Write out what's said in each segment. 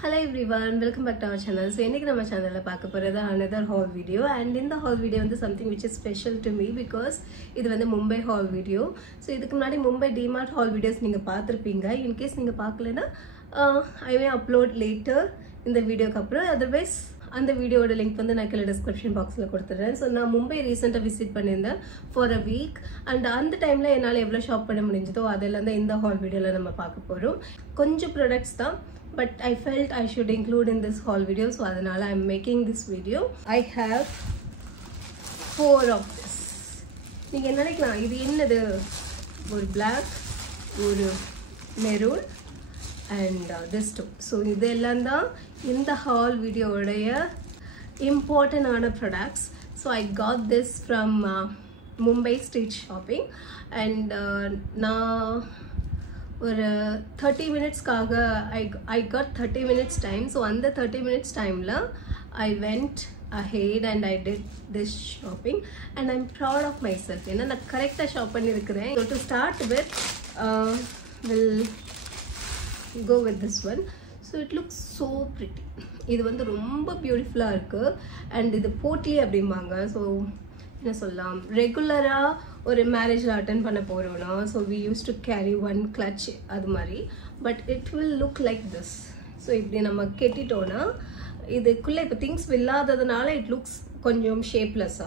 Hello everyone, welcome back to our channel. So in our channel another haul video, and in the haul video is something which is special to me because this is a Mumbai haul video. So this is Mumbai DMart haul videos you in case you I may upload later in the video. Otherwise and the video link in the description box. So I Mumbai recently visit for a week, and at the time I shop in the haul video. Konju products but I felt I should include in this haul video, so I am making this video. I have 4 of this. You can see black, maroon, and this too. So this is in the haul video important products. So I got this from Mumbai Street Shopping, and now 30 minutes I got 30 minutes time. So on the 30 minutes time I went ahead and I did this shopping, and I'm proud of myself. I correct shop pannirukren. So to start with, we'll go with this one. So it looks so pretty. This is very beautiful and this is potli abdimanga. So regular or marriage attend panna porona, so we used to carry one clutch adumari, but it will look like this. So if we kettitona, idu things villadadanaala it looks konjam shapeless.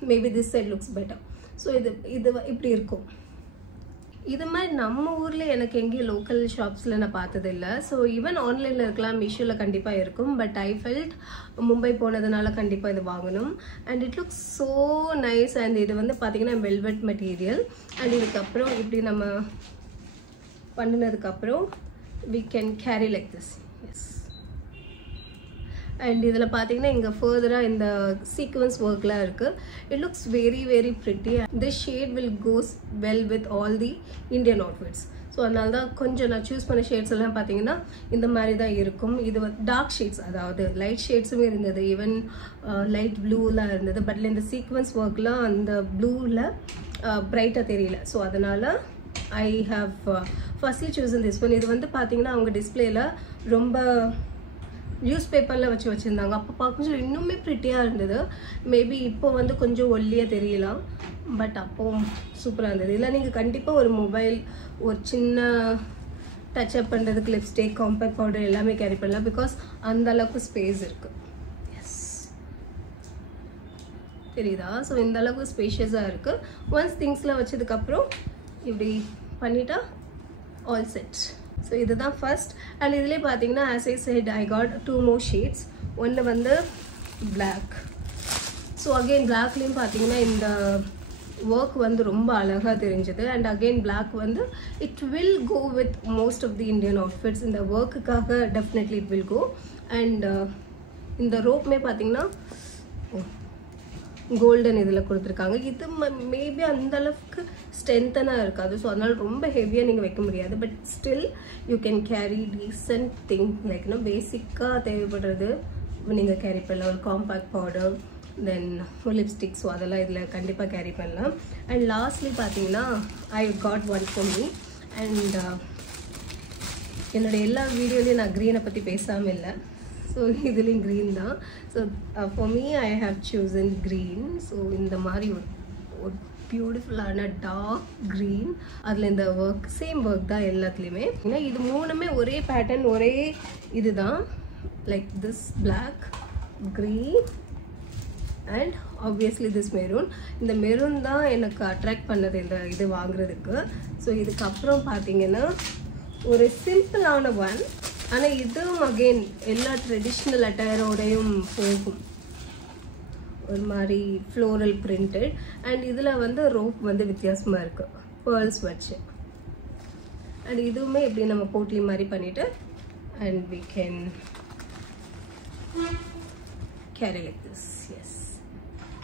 Maybe this side looks better. So idu ipdi irukum. This is my local shops. So even online, but I felt Mumbai and it looks so nice, and it is velvet material, and we can carry like this. Yes. And this further in the sequence work it looks very pretty. This shade will go well with all the Indian outfits. So I choose shades in the dark shades, light shades, even light blue, but in the sequence work and the blue brighter. So I have firstly chosen this one. This is display newspaper la vachu vechirundanga appo paakum innume pretty ah irundhathu, maybe ipo konjam olliya theriyalam, but appo super ah irundhathu. Illa neenga kandipa or mobile or chinna touch up pandradhukku lipstick, compact powder ellame carry pannalam because andha alavukku space irukku. Yes, theriyada. So indha alavukku spacious ah irukku. Once things la vechadukku appo ipdi pannita all set. So this is the first, and as I said, I got 2 more shades. One is black. So again black in the work and again black it will go with most of the Indian outfits. In the work definitely it will go, and in the rope golden idhula kuduthirukanga. Idu maybe andalukku strength na irukadu, so adnal romba heavy ah neenga vekka mudiyadhu, but still you can carry decent thing like basic ah thevapadradhu neenga carry pannalam. Compact powder, then lipstick, so adala idla kandipa carry pannalam. And lastly I got one for me, and enoda ella video la na green patti pesama illa. So this is green. So for me, I have chosen green. So in the Mario, beautiful dark green. Adla in the work, same work da ellathilime. Idu moonume ore pattern, ore idu da, like this black, green, and obviously this maroon. In the maroon da enakku attract pannadhu indha idu vaangradhukku. So idukku appuram pathina ore simple ana one. And this again traditional attire floral printed, and this rope வித்தியாசமா இருக்கு, pearls வச்சு, and இதுவுமே இப்படி நம்ம போட்லி மாதிரி பண்ணிட்டு, and we can carry like this. Yes,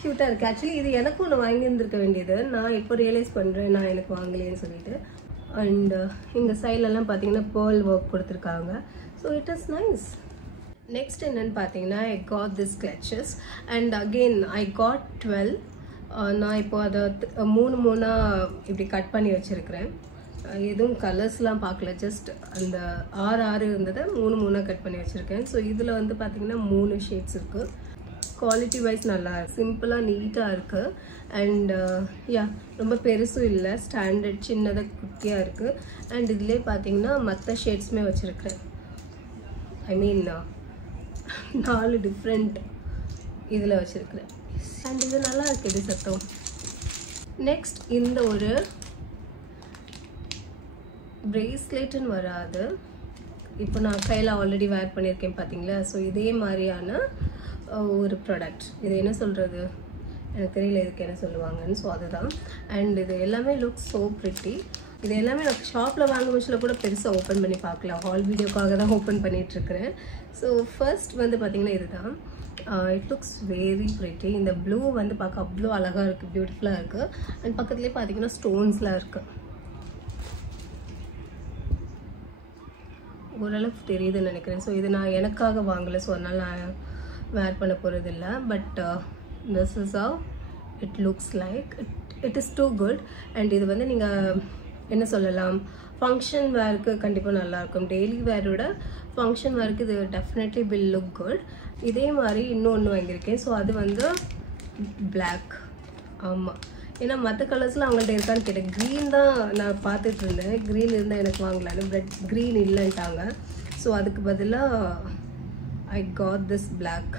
cute இருக்கு. Actually இது எனக்கு ஒன்னு வாங்கி இருந்திருக்க வேண்டியது, நான் இப்போ ரியலைஸ் பண்றேன் நான் எனக்கு வாங்கலையேன்னு சொல்லிட்டு. And inga side la pathina pearl work koduthirukanga, so it is nice. Next enna pathina I got this clutches, and again I got 12. Na ipo adha moonu ipdi cut panni vechirukken. எதுவும் கலர்ஸ்லாம் பார்க்கல, just அந்த 6 இருந்ததை 3 cut பண்ணி வச்சுருக்கேன். So இதில் வந்து பார்த்தீங்கன்னா 3 ஷேட்ஸ் இருக்குது. குவாலிட்டி வைஸ் நல்லா இருக்கு, சிம்பிளாக நீட்டாக இருக்குது. அண்ட் யா ரொம்ப பெருசும் இல்லை, ஸ்டாண்டர்ட் சின்னதாக குட்டியாக இருக்குது. அண்ட் இதிலே பார்த்தீங்கன்னா மற்ற ஷேட்ஸுமே வச்சுருக்கிறேன். ஐ மீன் 4 டிஃப்ரெண்ட் இதில் வச்சுருக்கிறேன். அண்ட் இது நல்லா இருக்குது இது சத்தம். நெக்ஸ்ட் இந்த ஒரு பிரேஸ்லெட்டுன்னு வராது, இப்போ நான் கையில் ஆல்ரெடி வேர் பண்ணியிருக்கேன் பார்த்தீங்களா. ஸோ இதே மாதிரியான ஒரு ப்ராடக்ட். இது என்ன சொல்கிறது எனக்கு தெரியல, இதுக்கு என்ன சொல்லுவாங்கன்னு. ஸோ அதுதான். அண்ட் இது எல்லாமே லுக் ஸோ ப்ரிட்டி. இது எல்லாமே நான் ஷாப்பில் வாங்க முடிச்சில் கூட பெருசாக ஓப்பன் பண்ணி பார்க்கல, ஹால் வீடியோக்காக தான் ஓப்பன் பண்ணிகிட்ருக்கிறேன். ஸோ ஃபர்ஸ்ட் வந்து பார்த்திங்கன்னா இதுதான். It looks very pretty. இந்த ப்ளூ வந்து பார்க்க அவ்வளோ அழகாக இருக்குது, பியூட்டிஃபுல்லாக இருக்குது. அண்ட் பக்கத்துலேயே பார்த்தீங்கன்னா ஸ்டோன்ஸ்லாம் இருக்குது. ஓரளவுக்கு தெரியுதுன்னு நினைக்கிறேன். ஸோ இது நான் எனக்காக வாங்கலை, ஸோ அதனால் நான் வேர் பண்ண போகிறது இல்லை. But this is how it looks like. It is too good. And இது வந்து நீங்கள் என்ன சொல்லலாம், ஃபங்க்ஷன் வேருக்கு கண்டிப்பாக நல்லாயிருக்கும். டெய்லி வேரோட ஃபங்க்ஷன் வேருக்கு இது டெஃபினெட்லி வில் லுக் குட். இதே மாதிரி இன்னொன்று வாங்கியிருக்கேன். ஸோ அது வந்து பிளாக். ஆமாம், ஏன்னா மற்ற கலர்ஸ்லாம் அவங்கள்ட்ட இருக்கான்னு கேட்டேன். க்ரீன் தான் நான் பார்த்துட்டு இருந்தேன், க்ரீன் இருந்தால் எனக்கு வாங்கலான்னு. But green இல்லைன்ட்டாங்க. ஸோ அதுக்கு பதிலாக I got this black.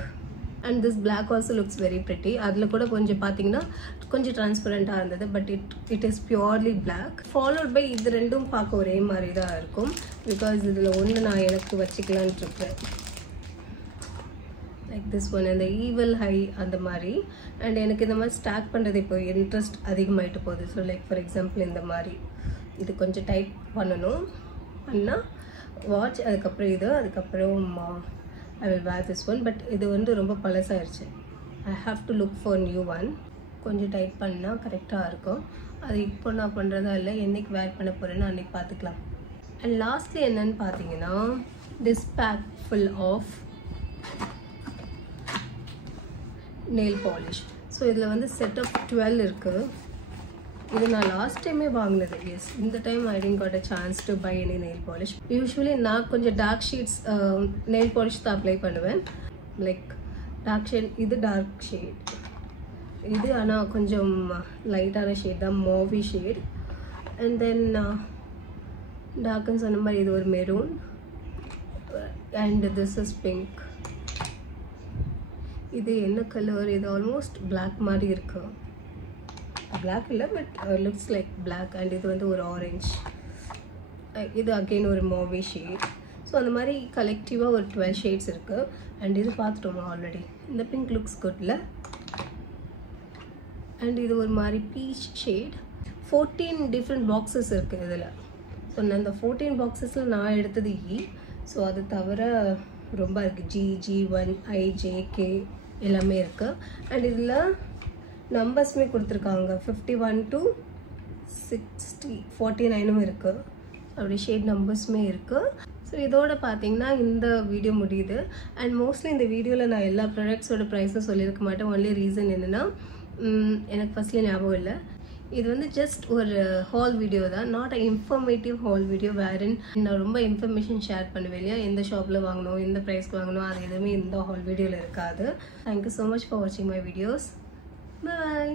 And this black also looks very pretty. அதில் கூட கொஞ்சம் பார்த்தீங்கன்னா கொஞ்சம் டிரான்ஸ்பரண்ட்டாக இருந்தது. But it is purely black. Followed by இது ரெண்டும் பார்க்க ஒரே மாதிரி தான் இருக்கும். பிகாஸ் இதில் ஒன்று நான் எனக்கு வச்சுக்கலான்ட்டு இருக்கேன், லைக் திஸ் ஒன், அந்த ஈவல் ஹை அந்த மாதிரி. அண்ட் எனக்கு இந்த மாதிரி ஸ்டாக் பண்ணுறது இப்போ இன்ட்ரெஸ்ட் அதிகமாகிட்டு போகுது. ஸோ லைக் ஃபார் எக்ஸாம்பிள் இந்த மாதிரி இது கொஞ்சம் டைட் பண்ணணும் பண்ணால் வாட்ச், அதுக்கப்புறம் இது, அதுக்கப்புறம் I will wear this one. But இது வந்து ரொம்ப பழசாயிருச்சு. I have to look for new one. கொஞ்சம் டைட் பண்ணால் கரெக்டாக இருக்கும். அது இப்போ நான் பண்ணுறதா இல்லை, என்றைக்கு வேர் பண்ண போகிறேன்னு அன்றைக்கி பார்த்துக்கலாம். அண்ட் லாஸ்ட்லி என்னன்னு பார்த்தீங்கன்னா this pack full of nail polish. So இதில் வந்து செட்டப் 12 இருக்குது. இது நான் லாஸ்ட் டைமே வாங்கினது. எஸ், இந்த time I didn't got a chance to buy any nail polish. Usually நான் கொஞ்சம் டார்க் ஷேட்ஸ் நெயில் பாலிஷ் தான் அப்ளை பண்ணுவேன். லைக் டார்க் ஷேட், இது டார்க் ஷேட், இது ஆனால் கொஞ்சம் லைட்டான ஷேட் தான், மாவி ஷேட். அண்ட் தென் டார்க்குன்னு சொன்ன மாதிரி இது ஒரு maroon. And this is pink. இது என்ன கலர், இது ஆல்மோஸ்ட் பிளாக் மாதிரி இருக்கு. பிளாக் இல்லை, but looks like black. And இது வந்து ஒரு ஆரஞ்ச், இது அகெயின் ஒரு மாவி ஷேட். ஸோ அந்த மாதிரி கலெக்டிவாக ஒரு 12 ஷேட்ஸ் இருக்குது. அண்ட் இது பார்த்துட்டோமா ஆல்ரெடி. இந்த பிங்க் லுக்ஸ் குட்ல. அண்ட் இது ஒரு மாதிரி பீச் ஷேட். 14 டிஃப்ரெண்ட் பாக்ஸஸ் இருக்குது இதில். ஸோ அந்த 14 பாக்ஸஸில் நான் எடுத்தது E. ஸோ அது தவிர ரொம்ப இருக்குது, G1, I, J, K எல்லாமே இருக்குது. அண்ட் இதில் நம்பர்ஸுமே கொடுத்துருக்காங்க, 51 to 60, 49 இருக்குது. அப்படி ஷேட் நம்பர்ஸுமே இருக்குது. ஸோ இதோட பார்த்தீங்கன்னா இந்த வீடியோ முடியுது. அண்ட் மோஸ்ட்லி இந்த வீடியோவில் நான் எல்லா ப்ராடக்ட்ஸோட ப்ரைஸும் சொல்லியிருக்க மாட்டேன். ஒன்லி ரீசன் என்னென்னா எனக்கு ஃபர்ஸ்ட்லி ஞாபகம் இல்லை. இது வந்து ஜஸ்ட் ஒரு ஹால் வீடியோ தான், not a informative haul video. வேறன் நான் ரொம்ப இன்ஃபர்மேஷன் ஷேர் பண்ணுவேன் இல்லையா, எந்த ஷாப்பில் வாங்கணும், எந்த ப்ரைஸ்க்கு வாங்கணும், அது எதுவுமே இந்த ஹால் வீடியோவில் இருக்காது. தேங்க்யூ ஸோ மச் ஃபார் வாட்சிங் மை வீடியோஸ். பாய்.